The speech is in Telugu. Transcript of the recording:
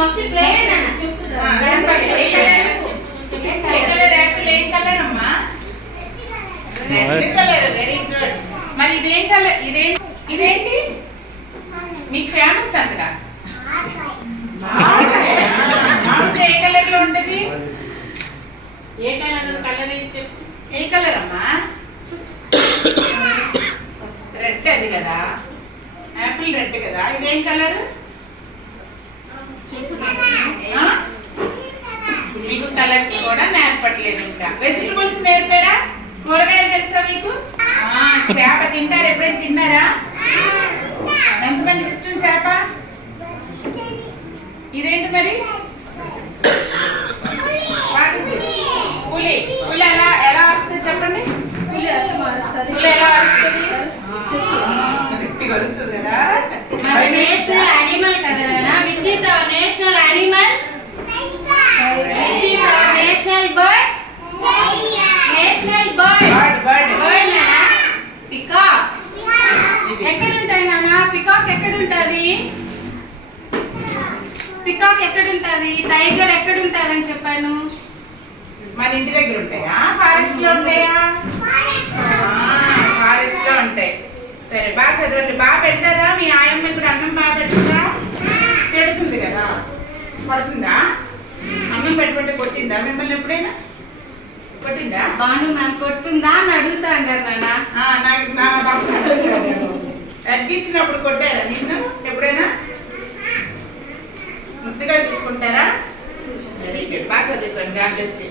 మోక్షి ప్లేన్ అన్న ఏం కలర్ అమ్మా? Red colour. Very good. మరి ఇదేం కలర్? ఇదేంటి మీకు ఫేమస్ అంటగా? ఏ కలర్ లో ఉంటది? ఏ కలర్? కలర్ ఏంటి చెప్పు. ఏ కలర్ అమ్మా? రెడ్. అది కదా యాపిల్ రెడ్ కదా. ఇదేం కలర్? మీకు కలర్స్ కూడా నేర్పట్లేదు. ఇంకా వెజిటబుల్స్ నేర్పారా? కూరగాయలు తెలుసా మీకు? చేప తింటారు? ఎప్పుడైనా తిన్నారా? ఎంతమందికి ఇష్టం చేప? ఇదేంటి మరి? పులి. పులి ఎలా వస్తుంది చెప్పండి. పులి ఎలా వస్తుంది? వస్తుంది కదా. నేషనల్ యానిమల్ కదా. Which is our national animal? Which is our national bird? National bird. Bird నానా. పికాక్. ఎక్కడ ఉంటాయి నానా? పికాక్ ఎక్కడ ఉంటది? పికాక్ ఎక్కడ ఉంటది? టైగర్ ఎక్కడ ఉంటారని చెప్పాను. మన ఇంటి దగ్గర ఉంటాయా? ఫారెస్ట్ లో ఉంటాయా? ఫారెస్ట్ లో ఉంటాయి. సరే, బాగా చదవండి. బాగా పెడతారా? మీ ఆయమ్మ కూడా అన్నం బాగా పెడుతుందా? పెడుతుంది కదా. పడుతుందా? అన్నం పెట్టమంటే కొట్టిందా మిమ్మల్ని? ఎప్పుడైనా కొట్టిందా? బాను మ్యామ్ కొడుతుందా అని అడుగుతా అంటారు నాన్న. నాకు నా భాష తగ్గించినప్పుడు కొట్టారా నిన్ను ఎప్పుడైనా? ముద్దుగా చూసుకుంటారా? Very good. బాగా చదువుకోండి. God bless you.